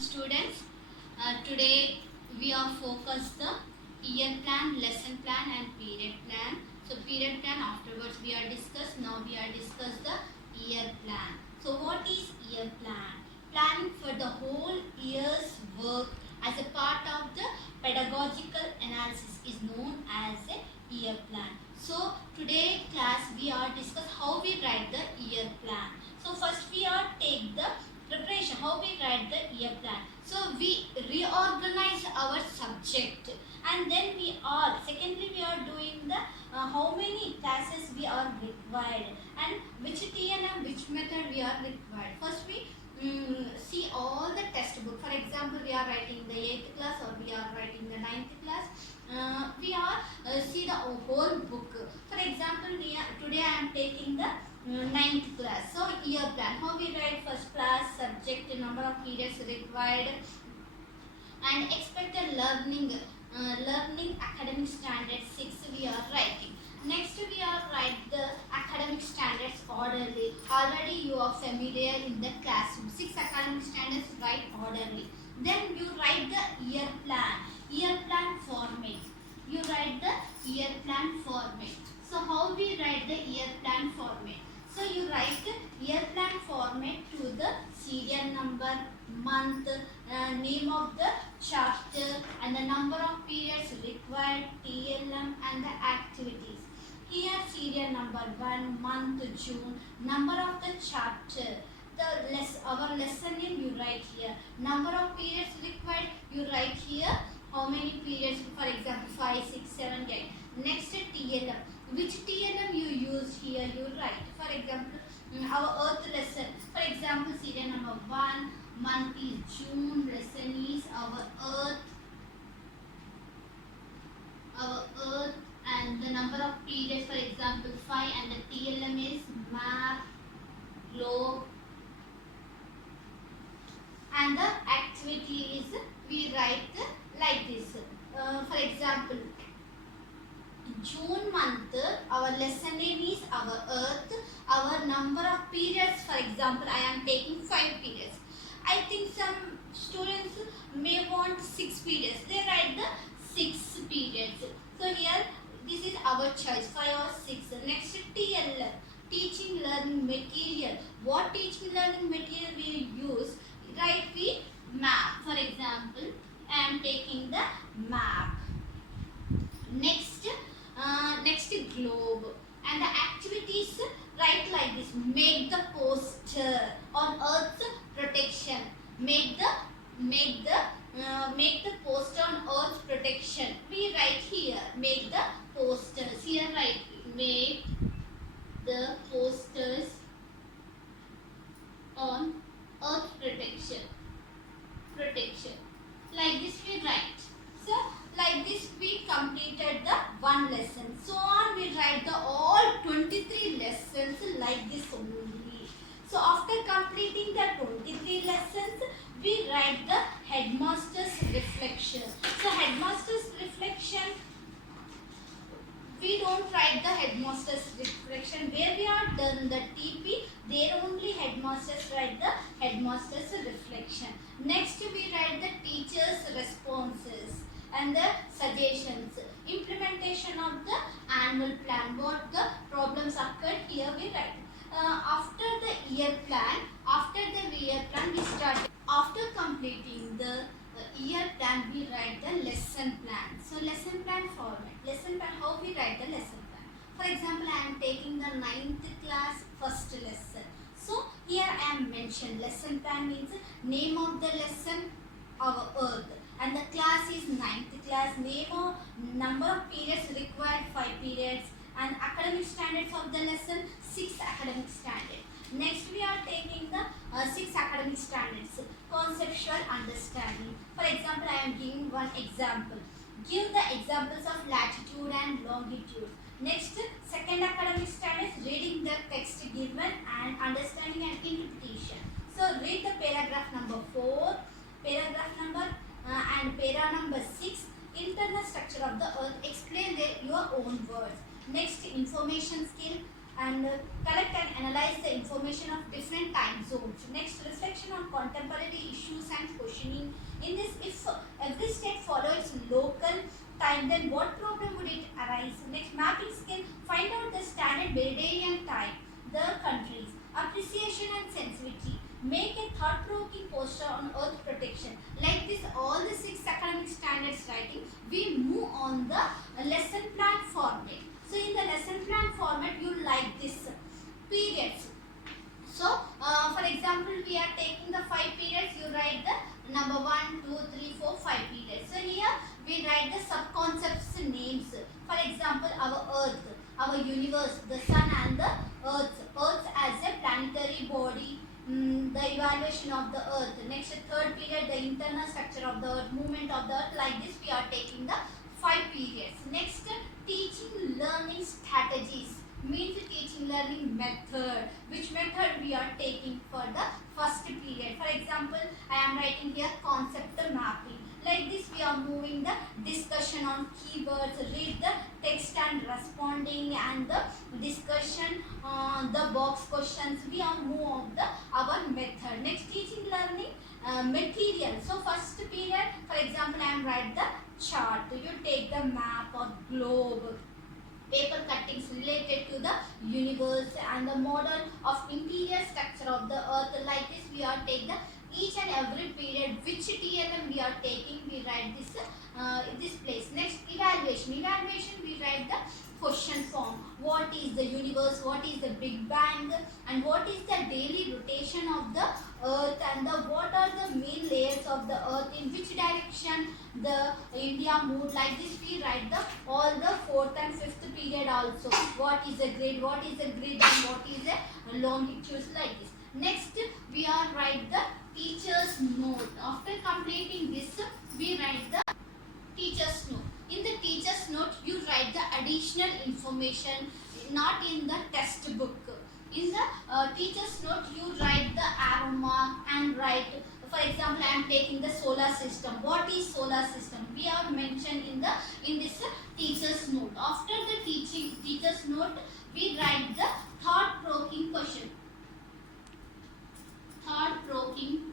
students. Today we are focused the year plan, lesson plan and period plan. So period plan afterwards we are discussed. Now we are discuss the year plan. So what is year plan? Planning for the whole year's work as a part of the pedagogical analysis is known as a year plan. So today class we are discuss how we write the year plan. So first we are take the preparation, how we write the year plan. So we reorganize our subject and then secondly we are doing the how many classes we are required and which TNM, which method we are required. First we see all the textbook. For example, we are writing the 8th class or we are writing the 9th class. We are see the whole book. For example, today I am taking the 9th class. So year plan. How we write first class, subject, number of periods required, and expected learning academic standard 6 we are writing. Next we are write the academic standards orderly. Already you are familiar in the classroom. 6 academic standards write orderly. Then you write the year plan. Year plan format. You write the year plan format. So how we write the year plan format? So you write the year plan format to the serial number, month, name of the chapter and the number of periods required, TLM and the activities. Here serial number 1, month June, number of the chapter, our lesson name you write here, number of periods required you write here, how many periods, for example 5, 6, 7, 8. Next TLM, which TLM you use here you write. For example our earth lesson, for example serial number 1, month is June, lesson is our earth and the number of periods, for example 5, and the TLM is map, globe, and the activity is we write like this. For example June month, our lesson name is our earth, our number of periods, for example I am taking 5 periods. I think some students may want 6 periods, they write the 6 periods. So here this is our choice, 5 or 6. Next TL, teaching learning material. What teaching learning material we use? Right, we map. For example I am taking the map. Next globe, and the activities write like this: make the poster on earth's protection, make the poster on earth's protection. We write here make the posters. Here write make the posters on earth protection. Like this we write. So like this we completed the one lesson. So on we write the all 23 lessons like this only. So after completing the 23 lessons, we write the headmaster's reflection. So headmaster's reflection, we don't write the headmaster's reflection. Where we are done the TP, there only headmasters write the headmaster's reflection. Next we write the teacher's responses and the suggestions. Implementation of the annual plan. What the problems occurred here we write. After the year plan, we start. After completing the year plan, we write the lesson plan. So lesson plan format. Lesson plan, how we write the lesson plan. For example, I am taking the 9th class first lesson. So here I am mentioned lesson plan means name of the lesson, our earth, and the class is 9th class, name of number of periods required 5 periods, and academic standards of the lesson 6 academic standards. Next we are taking the 6 academic standards, conceptual understanding. For example, I am giving one example. Give the examples of latitude and longitude. Next, second academic standards, reading the text given and understanding and interpretation. So read the paragraph number 4, paragraph number and para number 6, internal structure of the earth, explain your own words. Next, information skill, and collect and analyze the information of different time zones. Next, reflection on contemporary issues and question meaning. In this, if every state follow its local time, then what problem would it arise? Next, mapping skill, find out the standard meridian time, the countries. Appreciation and sensitivity, make a thought-provoking poster on earth protection. Like this, all the 6 academic standards writing, we move on the lesson plan format. So in the lesson plan format, you like this periods. So for example, we are taking the 5 periods, you write the number 1, 2, 3, 4, 5 periods. So here we write the sub-concepts names. For example, our earth, our universe, the sun and the earth. Earth as a planetary body, the evaluation of the earth. Next, third period, the internal structure of the earth, movement of the earth. Like this, we are taking the 5 periods. Next, teaching learning strategies, means teaching learning method. Which method we are taking for the first period? For example, I am writing here concept mapping. Like this, we are moving the discussion on keywords, read the text and responding, and the discussion on the box questions. We are move on the our method. Next, teaching learning material. So first period, for example, I am write the chart. You take the map or globe, paper cuttings related to the universe and the model of interior structure of the earth. Like this, we are take the each and every period which TLM we are taking, we write this place. Next, evaluation. Evaluation, we write the question form. What is the universe, what is the big bang, and what is the daily rotation of the earth, and what are the main layers of the earth, in which direction the India moved. Like this, we write the all the 4th and 5th period also. What is a grid, what is a grid, and what is a longitude. Like this. Next, we are write the teacher's note. After completing this, we write the teacher's note. In the teacher's note, you write the additional information not in the textbook. In the teacher's note, you write the arrow mark and write, for example, I am taking the solar system. What is solar system? We have mentioned in this teacher's note. After the teacher's note, we write the thought-provoking question. Thought-provoking